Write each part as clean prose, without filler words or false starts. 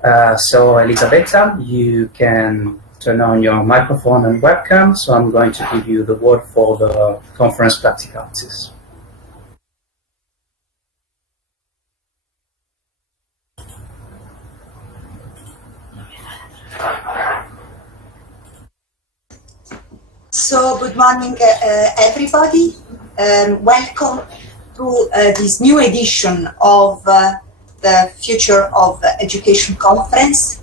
So Elisabetta, you can turn on your microphone and webcam. So I'm going to give you the word for the conference practicalities. So good morning, everybody. Welcome to this new edition of the Future of Education Conference.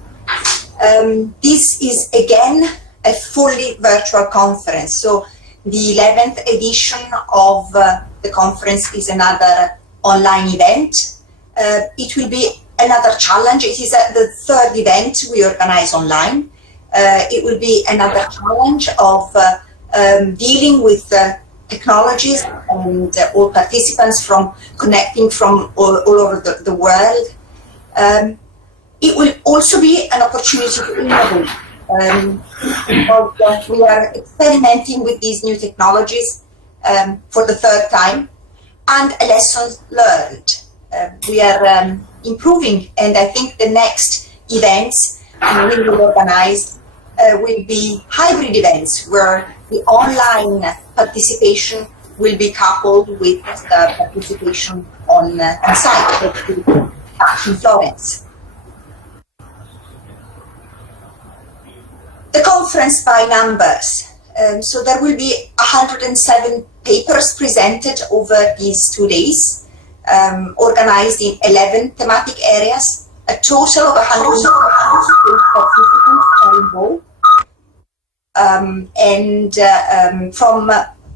This is again a fully virtual conference. So the 11th edition of the conference is another online event. It will be another challenge. It is the third event we organize online. It will be another challenge of dealing with technologies and all participants from connecting from all over the world. It will also be an opportunity to innovate. We are experimenting with these new technologies for the third time, and lessons learned. We are improving, and I think the next events we will organize will be hybrid events where the online participation will be coupled with the participation on site in Florence. The conference by numbers. So there will be 107 papers presented over these 2 days, organized in 11 thematic areas. A total of 100 participants are involved, and from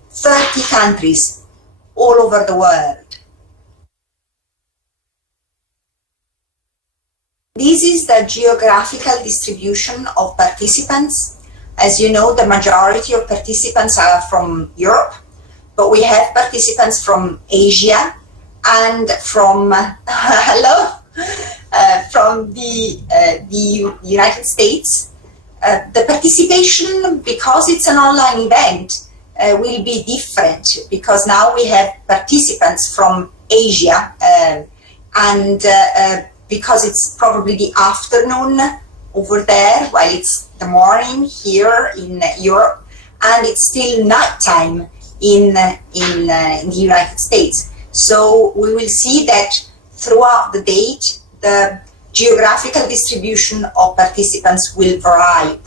30 countries all over the world. This is the geographical distribution of participants. As you know, the majority of participants are from Europe, but we have participants from Asia and from from the United States. The participation, because it's an online event, will be different, because now we have participants from Asia, and because it's probably the afternoon over there, while it's the morning here in Europe, and it's still nighttime in the United States. So we will see that throughout the date, the geographical distribution of participants will vary.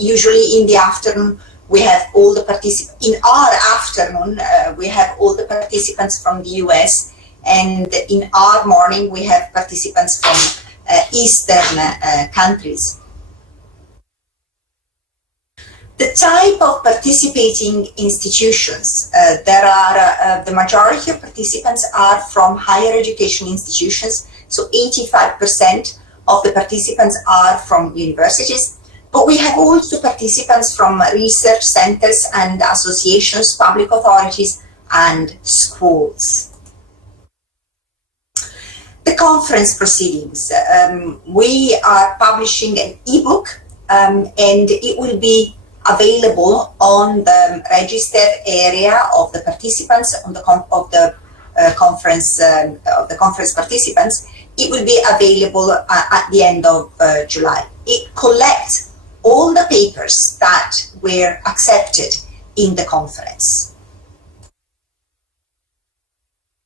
Usually in the afternoon, we have all the participants. In our afternoon, we have all the participants from the US, and in our morning, we have participants from Eastern countries. The type of participating institutions, the majority of participants are from higher education institutions. So 85% of the participants are from universities, but we have also participants from research centers and associations, public authorities, and schools. The conference proceedings. We are publishing an ebook, and it will be available on the registered area of the participants of the conference participants. It will be available at the end of July. It collects all the papers that were accepted in the conference.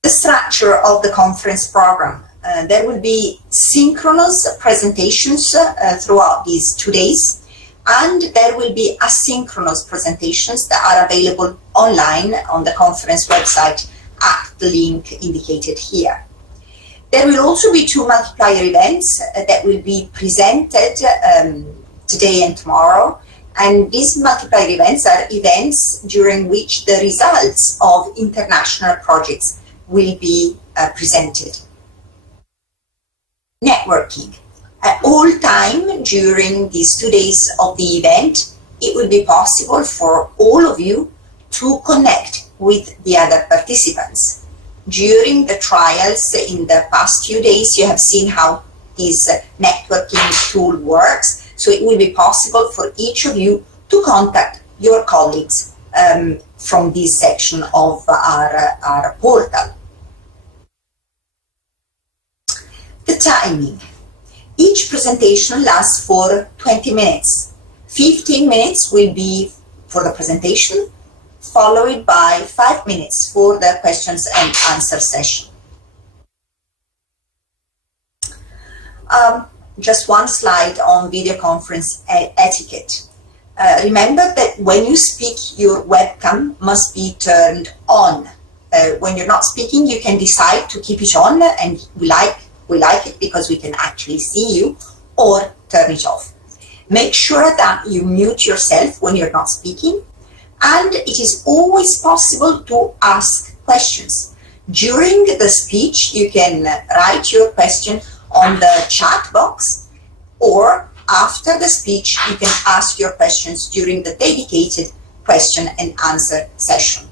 The structure of the conference program. There will be synchronous presentations throughout these 2 days, and there will be asynchronous presentations that are available online on the conference website at the link indicated here. There will also be 2 multiplier events that will be presented today and tomorrow. And these multiplier events are events during which the results of international projects will be presented. Networking. At all time during these 2 days of the event, it will be possible for all of you to connect with the other participants. During the trials in the past few days, you have seen how this networking tool works. So it will be possible for each of you to contact your colleagues from this section of our portal. The timing. Each presentation lasts for 20 minutes. 15 minutes will be for the presentation, followed by 5 minutes for the questions and answer session. Just one slide on video conference etiquette. Remember that when you speak, your webcam must be turned on. When you're not speaking, you can decide to keep it on, and we like it because we can actually see you, or turn it off. Make sure that you mute yourself when you're not speaking, and it is always possible to ask questions. During the speech, you can write your question on the chat box, or after the speech, you can ask your questions during the dedicated question and answer session.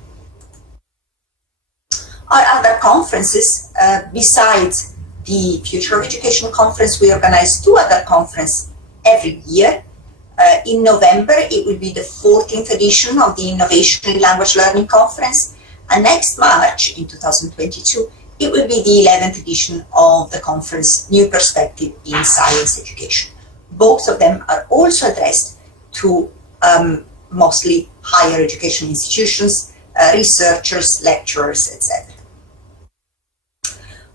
Our other conferences, besides the Future of Education conference, we organize 2 other conferences every year. In November, it will be the 14th edition of the Innovation in Language Learning Conference, and next March, in 2022, it will be the 11th edition of the conference, New Perspective in Science Education. Both of them are also addressed to mostly higher education institutions, researchers, lecturers, etc.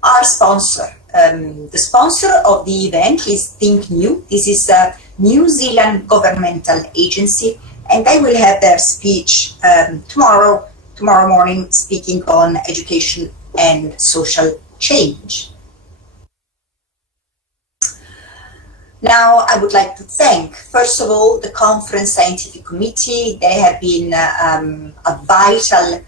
Our sponsor, the sponsor of the event is Think New. This is a New Zealand governmental agency, and they will have their speech tomorrow morning, speaking on education and social change. Now, I would like to thank, first of all, the conference scientific committee. They have been a vital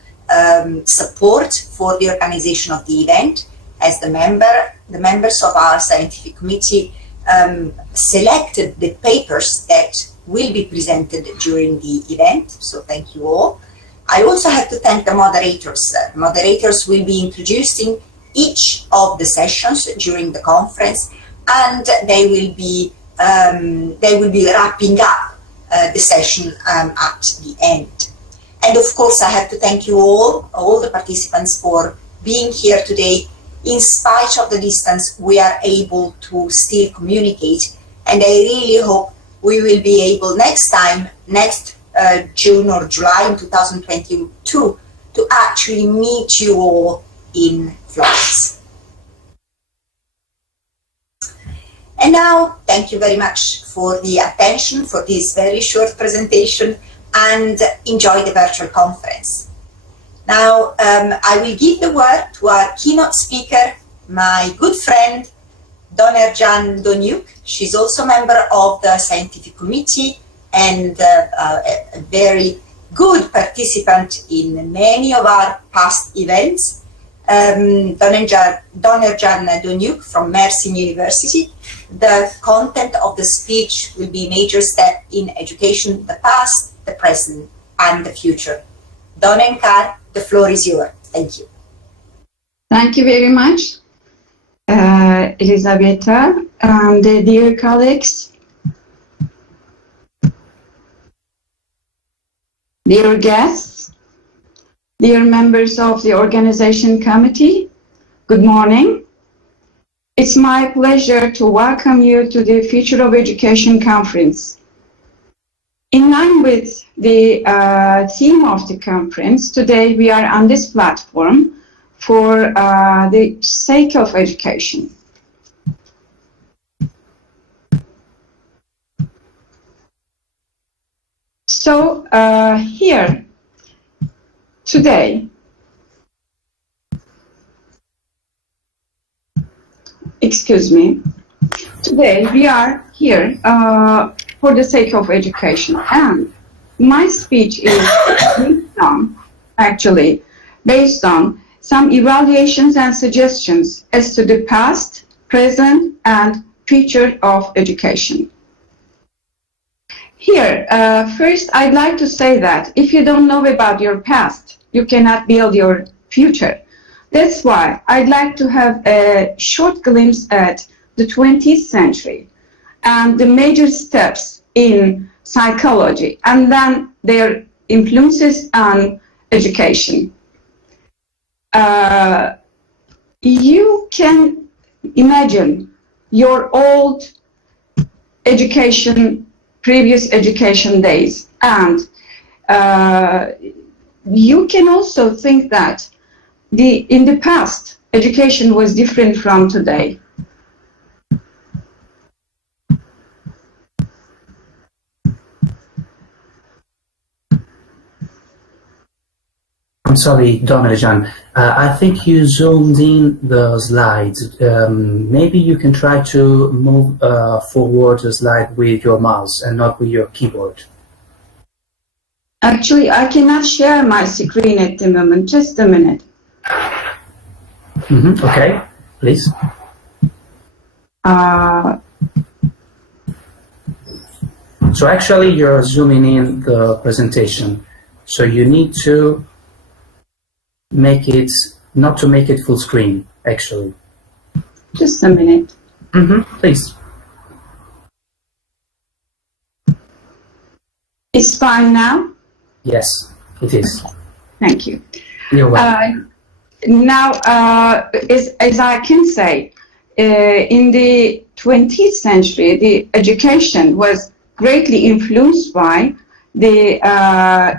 support for the organization of the event, as the members of our scientific committee selected the papers that will be presented during the event, so thank you all. I also have to thank the moderators. Moderators will be introducing each of the sessions during the conference, and they will be wrapping up the session at the end. And of course, I have to thank you all the participants, for being here today. In spite of the distance, we are able to still communicate, and I really hope we will be able next June or July in 2022 to actually meet you all in Florence. And now, thank you very much for the attention for this very short presentation, and enjoy the virtual conference. Now, I will give the word to our keynote speaker, my good friend, Donerjan Donyuk. She's also a member of the scientific committee and a very good participant in many of our past events. Donerjan Donyuk from Mersin University. The content of the speech will be major step in education, the past, the present, and the future. Donenkar, the floor is yours. Thank you. Thank you very much, Elisabetta, and dear colleagues, dear guests, dear members of the organization committee, good morning. It's my pleasure to welcome you to the Future of Education conference. In line with the theme of the conference, today we are on this platform for the sake of education. So here, today, today we are here for the sake of education, and my speech is based on some evaluations and suggestions as to the past, present, and future of education. Here, first, I'd like to say that if you don't know about your past, you cannot build your future. That's why I'd like to have a short glimpse at the 20th century and the major steps in psychology, and then their influences on education. You can imagine your old education, previous education days. And you can also think that in the past, education was different from today. I'm sorry, Donajan. I think you zoomed in the slides. Maybe you can try to move forward the slide with your mouse and not with your keyboard. Actually, I cannot share my screen at the moment. Just a minute. Okay, please. So actually, you're zooming in the presentation. So you need to make it, not to make it full screen, actually. Just a minute. Please. It's fine now? Yes, it is. Thank you. You're welcome. Now, as I can say, in the 20th century, the education was greatly influenced by the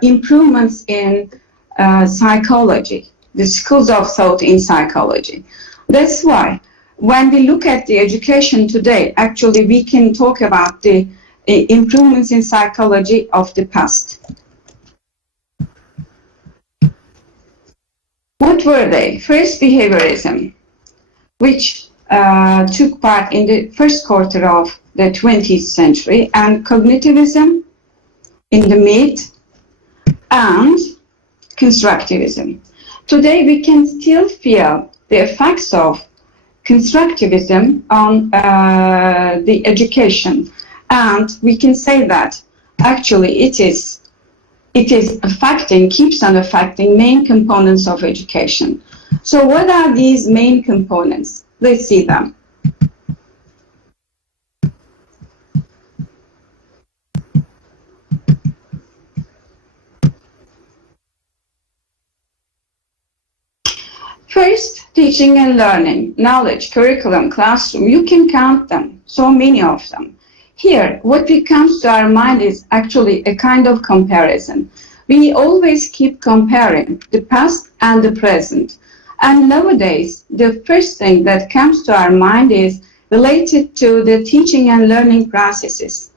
improvements in psychology, the schools of thought in psychology. That's why when we look at the education today, actually we can talk about the improvements in psychology of the past. What were they? First, behaviorism, which took part in the first quarter of the 20th century, and cognitivism in the mid, and constructivism. Today, we can still feel the effects of constructivism on the education, and we can say that actually it is affecting, keeps on affecting main components of education. So what are these main components? Let's see them. First, teaching and learning, knowledge, curriculum, classroom, you can count them, so many of them. Here, what comes to our mind is actually a kind of comparison. We always keep comparing the past and the present. And nowadays, the first thing that comes to our mind is related to the teaching and learning processes.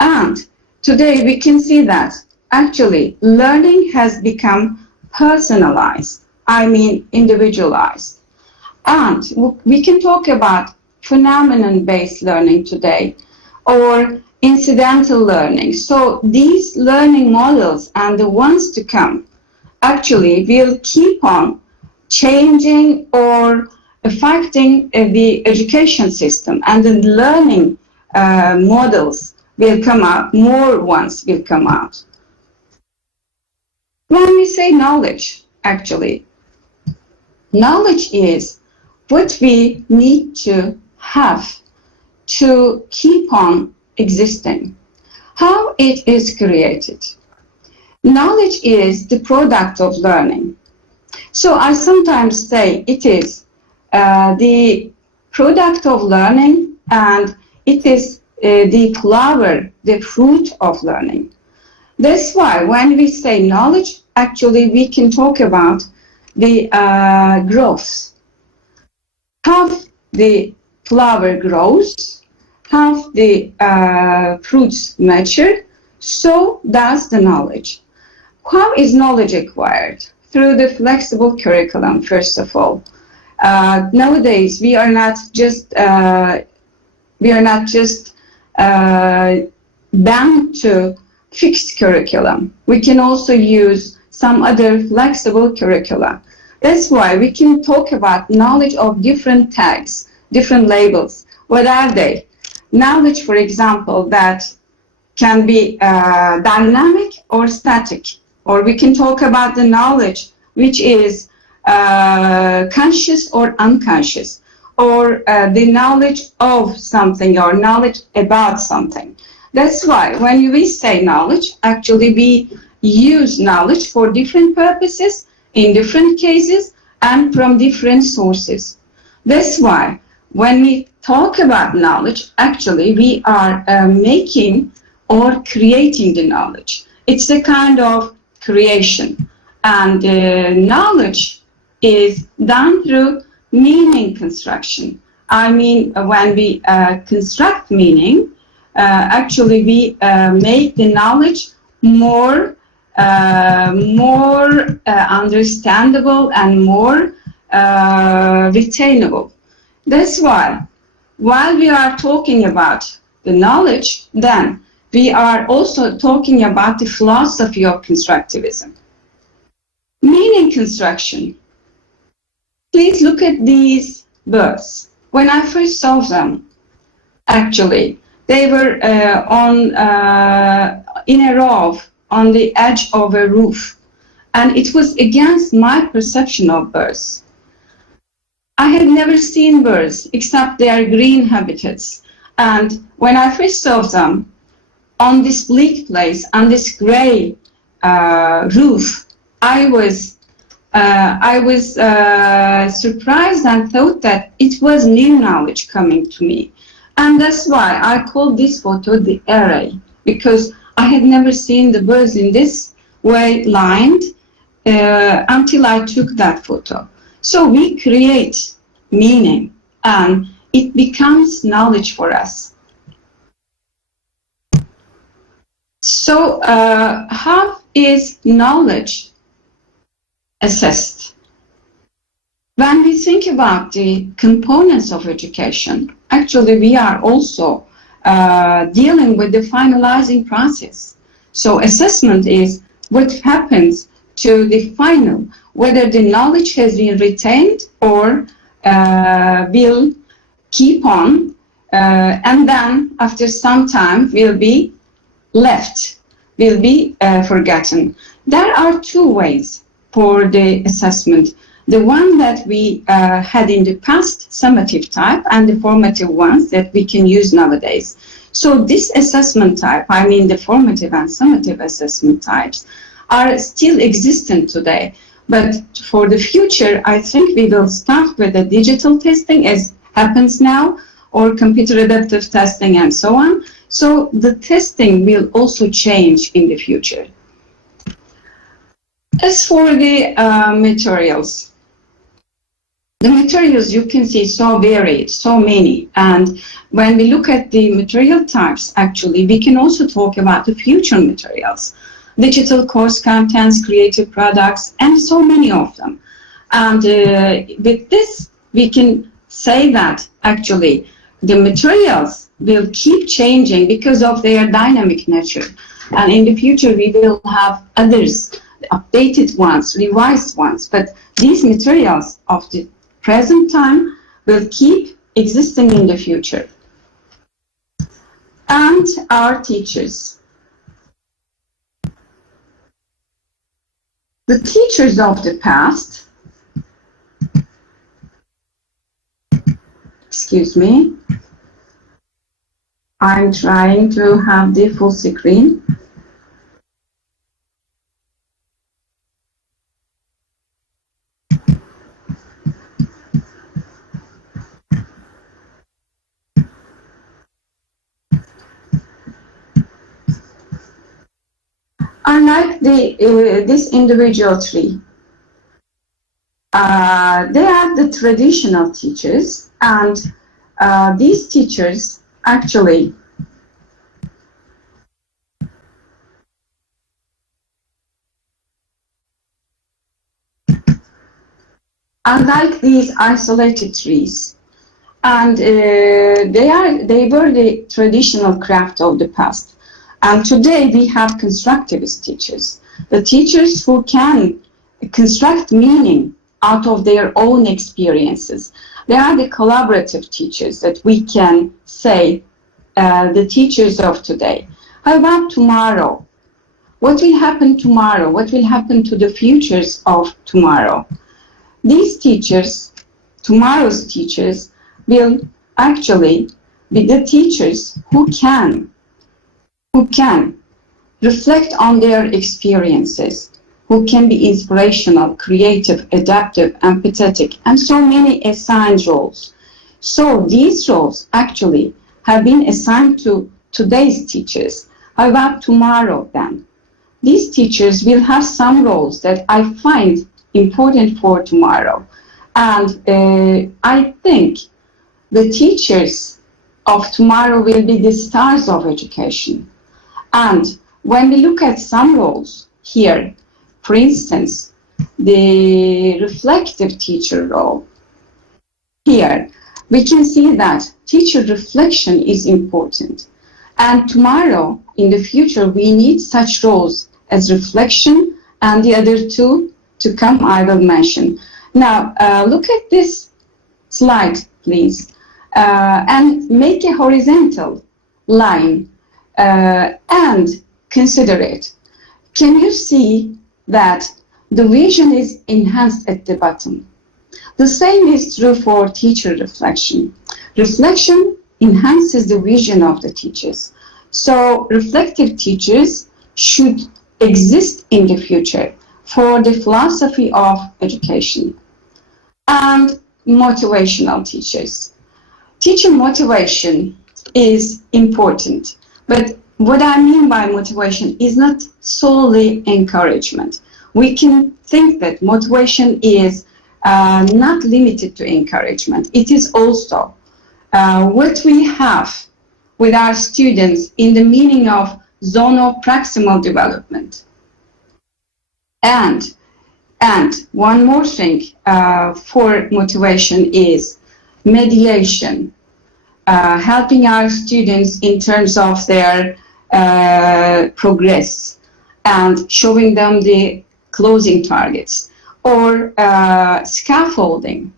And today we can see that actually learning has become personalized, I mean individualized. And we can talk about phenomenon-based learning today, or incidental learning. So these learning models and the ones to come actually will keep on changing or affecting the education system, and the learning models will come out, more ones will come out. When we say knowledge, actually, knowledge is what we need to have to keep on existing. How it is created. Knowledge is the product of learning. So I sometimes say it is the product of learning, and it is the flower, the fruit of learning. That's why when we say knowledge, actually we can talk about the growth. How the flower grows, how the fruits mature, so does the knowledge. How is knowledge acquired? Through the flexible curriculum, first of all. Nowadays, we are not just bound to fixed curriculum. We can also use some other flexible curricula. That's why we can talk about knowledge of different tags, different labels. What are they? Knowledge, for example, that can be dynamic or static. Or we can talk about the knowledge which is conscious or unconscious, or the knowledge of something or knowledge about something. That's why when we say knowledge, actually we use knowledge for different purposes, in different cases, and from different sources. That's why when we talk about knowledge, actually we are making or creating the knowledge. It's a kind of creation. And knowledge is done through meaning construction. I mean, when we construct meaning, actually we make the knowledge more understandable and more retainable. That's why, while we are talking about the knowledge, then we are also talking about the philosophy of constructivism. Meaning construction. Please look at these birds. When I first saw them, actually, they were in a row on the edge of a roof, and it was against my perception of birds. I had never seen birds except their green habitats, and when I first saw them on this bleak place, on this gray roof, I was surprised and thought that it was new knowledge coming to me. And that's why I called this photo the array, because I had never seen the birds in this way lined until I took that photo. So we create meaning and it becomes knowledge for us. So how is knowledge assessed? When we think about the components of education, actually we are also dealing with the finalizing process. So assessment is what happens to the final, whether the knowledge has been retained or will keep on, and then after some time will be left, will be forgotten. There are two ways for the assessment. The one that we had in the past, summative type, and the formative ones that we can use nowadays. So this assessment type, I mean the formative and summative assessment types, are still existent today. But for the future, I think we will start with the digital testing as happens now, or computer adaptive testing and so on. So the testing will also change in the future. As for the materials, the materials you can see so varied, so many. And when we look at the material types, actually, we can also talk about the future materials. Digital course contents, creative products, and so many of them. And with this, we can say that actually the materials will keep changing because of their dynamic nature. And in the future, we will have others, updated ones, revised ones. But these materials of the present time will keep existing in the future. And our teachers. The teachers of the past, excuse me, I'm trying to have the full screen. Unlike this individual tree, they are the traditional teachers, and these teachers actually unlike these isolated trees, and they were the traditional craft of the past. And today we have constructivist teachers, the teachers who can construct meaning out of their own experiences. They are the collaborative teachers that we can say, the teachers of today. How about tomorrow? What will happen tomorrow? What will happen to the futures of tomorrow? These teachers, tomorrow's teachers, will actually be the teachers who can reflect on their experiences, who can be inspirational, creative, adaptive, empathetic, and so many assigned roles. So these roles actually have been assigned to today's teachers. How about tomorrow then? These teachers will have some roles that I find important for tomorrow. And I think the teachers of tomorrow will be the stars of education. And when we look at some roles here, for instance, the reflective teacher role, here we can see that teacher reflection is important. And tomorrow, in the future, we need such roles as reflection and the other two to come I will mention. Now, look at this slide, please, and make a horizontal line and consider it. Can you see that the vision is enhanced at the bottom? The same is true for teacher reflection. Reflection enhances the vision of the teachers. So reflective teachers should exist in the future for the philosophy of education. And motivational teachers. Teacher motivation is important, but what I mean by motivation is not solely encouragement. We can think that motivation is not limited to encouragement. It is also what we have with our students in the meaning of zono-proximal development. And one more thing for motivation is mediation, helping our students in terms of their progress and showing them the closing targets, or scaffolding,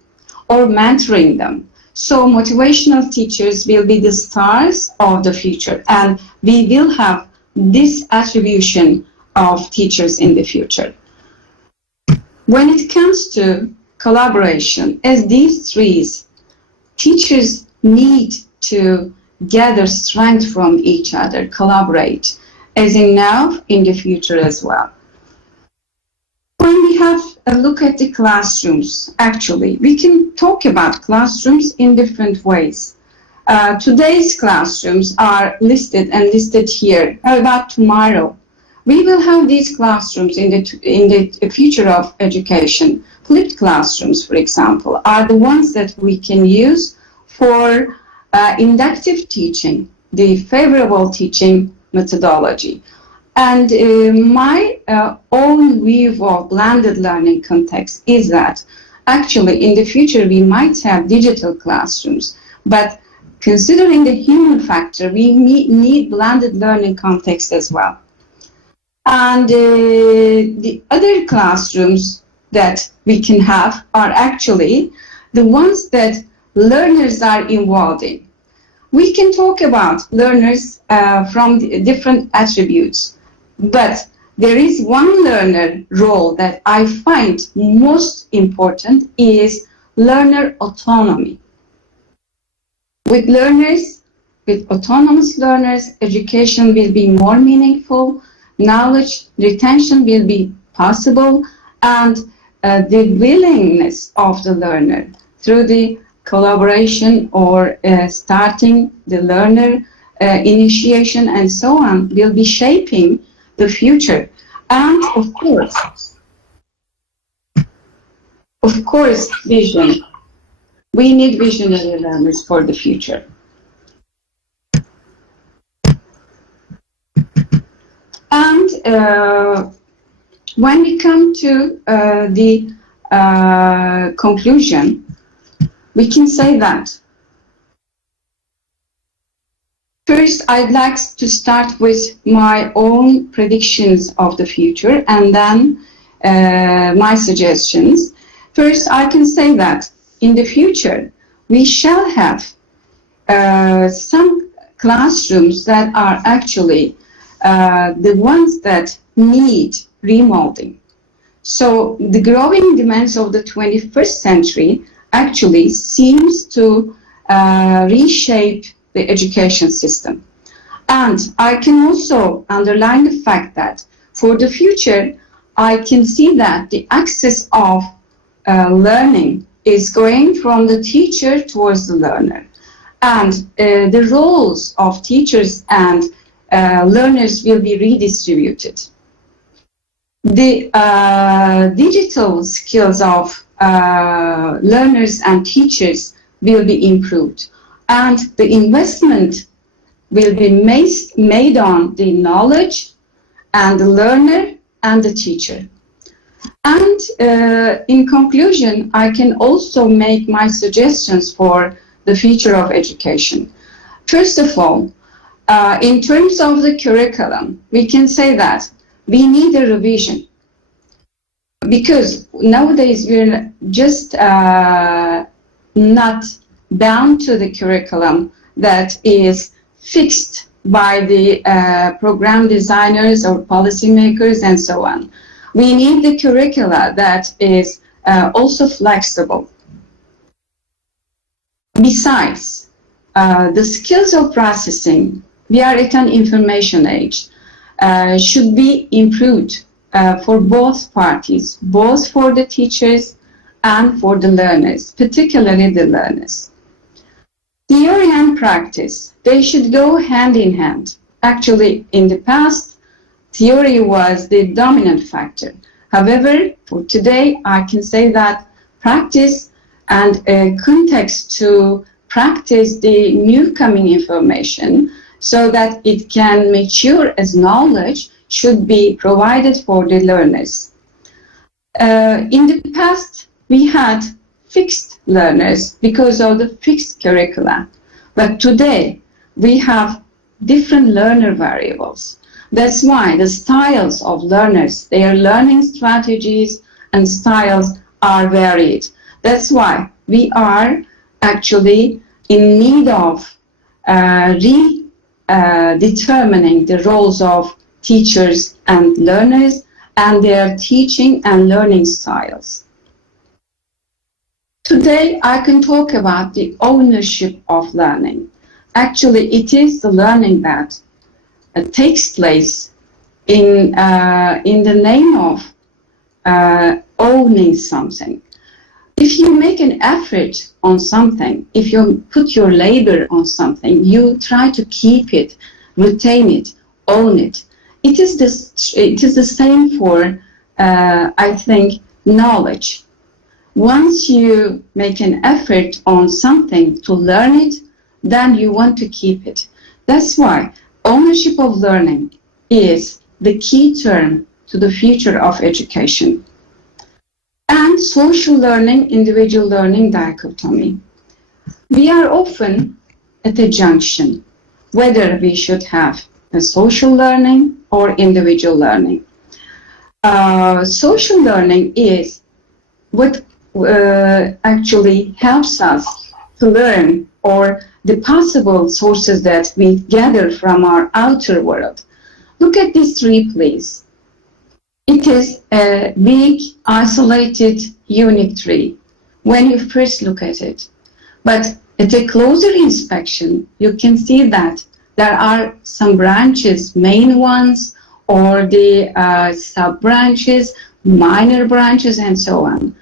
or mentoring them. So motivational teachers will be the stars of the future, and we will have this attribution of teachers in the future. When it comes to collaboration, as these trees, teachers need to gather strength from each other, collaborate, as in now, in the future as well. When we have a look at the classrooms, actually, we can talk about classrooms in different ways. Today's classrooms are listed here. How about tomorrow? We will have these classrooms in the future of education. Flipped classrooms, for example, are the ones that we can use for inductive teaching, the favorable teaching methodology. And my own view of blended learning context is that actually in the future we might have digital classrooms, but considering the human factor, we need blended learning context as well. And the other classrooms that we can have are actually the ones that learners are involved in. We can talk about learners from different attributes, but there is one learner role that I find most important is learner autonomy. With autonomous learners, education will be more meaningful, knowledge retention will be possible, and the willingness of the learner through the collaboration or starting the learner initiation and so on will be shaping the future. And of course, vision. We need visionary learners for the future. And when we come to the conclusion, we can say that first, I'd like to start with my own predictions of the future and then my suggestions. First, I can say that in the future, we shall have some classrooms that are actually the ones that need remolding. So the growing demands of the 21st century actually seems to reshape the education system. And I can also underline the fact that for the future, I can see that the access of learning is going from the teacher towards the learner. And the roles of teachers and learners will be redistributed. The digital skills of learners and teachers will be improved, and the investment will be made on the knowledge and the learner and the teacher. And in conclusion, I can also make my suggestions for the future of education. First of all, in terms of the curriculum, we can say that we need a revision, because nowadays we're just not bound to the curriculum that is fixed by the program designers or policymakers and so on. We need the curricula that is also flexible. Besides, the skills of processing, we are at an information age, should be improved for both parties, both for the teachers and for the learners, particularly the learners. Theory and practice, they should go hand in hand. Actually, in the past, theory was the dominant factor. However, for today, I can say that practice and a context to practice the new coming information so that it can mature as knowledge should be provided for the learners. In the past, we had fixed learners because of the fixed curricula, but today we have different learner variables. That's why the styles of learners, their learning strategies and styles are varied. That's why we are actually in need of determining the roles of teachers and learners and their teaching and learning styles. Today, I can talk about the ownership of learning. Actually, it is the learning that takes place in the name of owning something. If you make an effort on something, if you put your labor on something, you try to keep it, retain it, own it. It is the same for, I think, knowledge. Once you make an effort on something to learn it, then you want to keep it. That's why ownership of learning is the key term to the future of education. And social learning, individual learning dichotomy. We are often at a junction, whether we should have a social learning or individual learning. Social learning is what actually helps us to learn, or the possible sources that we gather from our outer world. Look at this tree, please. It is a big, isolated, unique tree when you first look at it. But at a closer inspection, you can see that there are some branches, main ones, or the sub-branches, minor branches, and so on.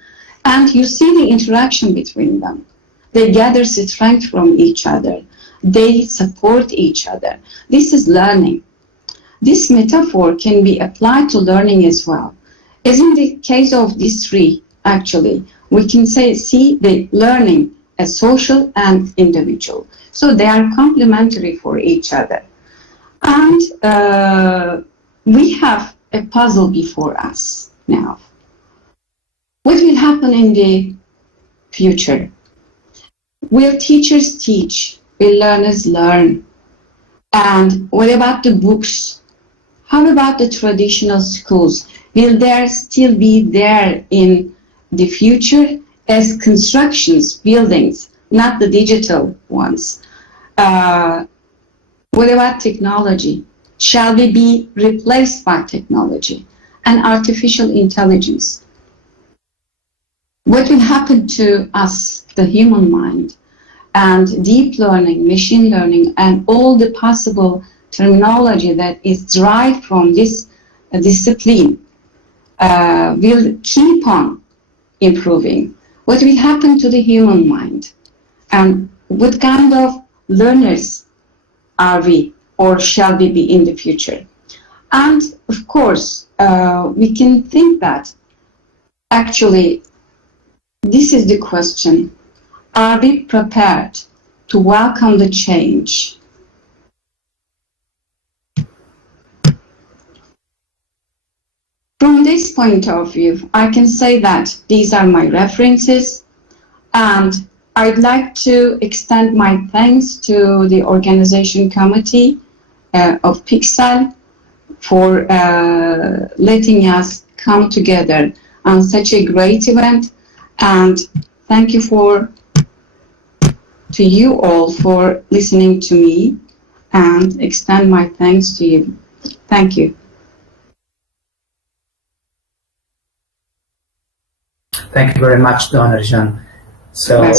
And you see the interaction between them. They gather strength from each other. They support each other. This is learning. This metaphor can be applied to learning as well. As in the case of this tree, actually, we can see the learning as social and individual. So they are complementary for each other. And we have a puzzle before us now. What will happen in the future? Will teachers teach? Will learners learn? And what about the books? How about the traditional schools? Will there still be there in the future as constructions, buildings, not the digital ones? What about technology? Shall we be replaced by technology and artificial intelligence? What will happen to us, the human mind, and deep learning, machine learning, and all the possible terminology that is derived from this discipline will keep on improving. what will happen to the human mind, and what kind of learners are we or shall we be in the future. And of course, we can think that actually this is the question: are we prepared to welcome the change? From this point of view, I can say that these are my references, and I'd like to extend my thanks to the organization committee of Pixel for letting us come together on such a great event, and thank you to you all for listening to me, and extend my thanks to you. Thank you. Thank you very much, Dona Rejan. So,